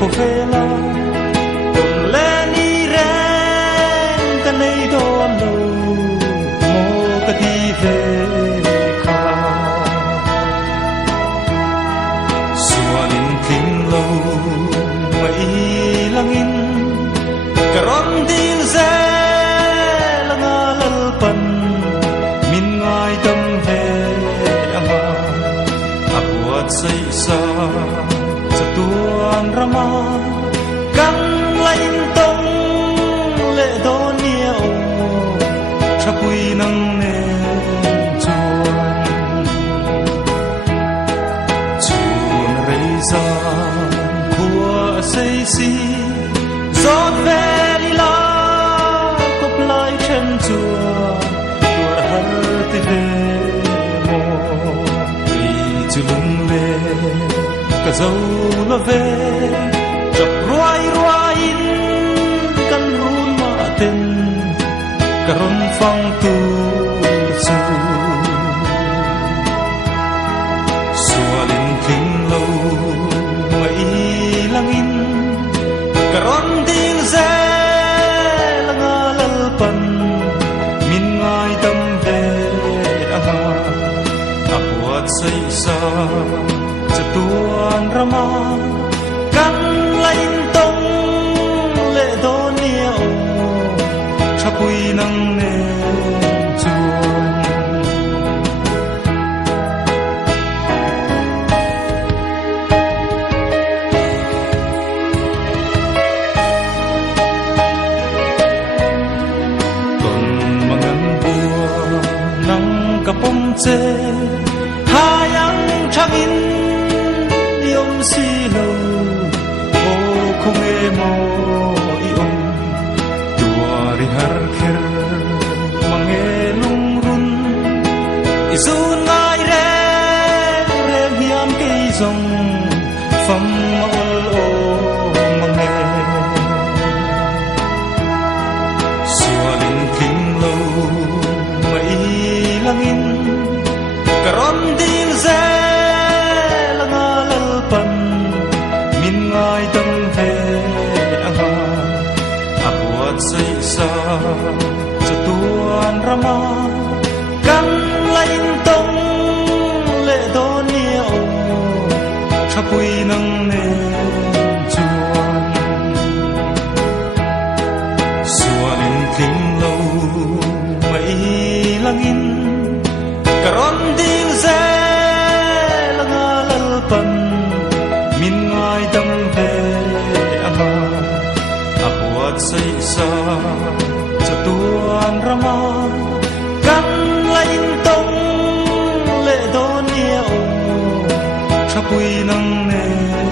khô phê la cùng lên đi ren cái này đón lâu mô cái đi về kha xua lên kinh lâu mấy lăng in cả rong đi ra là ngã lal pan min ngai tâm về ama abuat say sa tuan rama căng lain tông lệ đô niêu cha quy năng nên chuan rây ra khua say si gió về đi la cốc lại chân chùa tua hở tê về mồ vì chưa lung về cả dâu nó về chọc ruai in căn run mà tên cả run phong tu su xua lên kinh lâu mấy lăng in cả run tiếng rẽ là ngã lal pan min ngai tâm về abuat say sa tuan rama căng lain tông lệ đô niêu cha quy năng nên chuan còn mangan bua nang kapom che hayang changin si lâu ô không nghe mò iom tua ri har kher mang nghe lung run izun ngai re hiam cây rong pham ol ô mang nghe xua lên kinh lâu mấy lăng in karon din ze say sa cho tuan rama căng lain tông lệ đô niêu cha quy năng nên chuan xua lên kinh lâu mấy lăng in karon dil ze là ngã lal pan min ngai tâm về ama abuat say sa cho tuan rama căng lain tông lệ đô niêu cha quy năng nên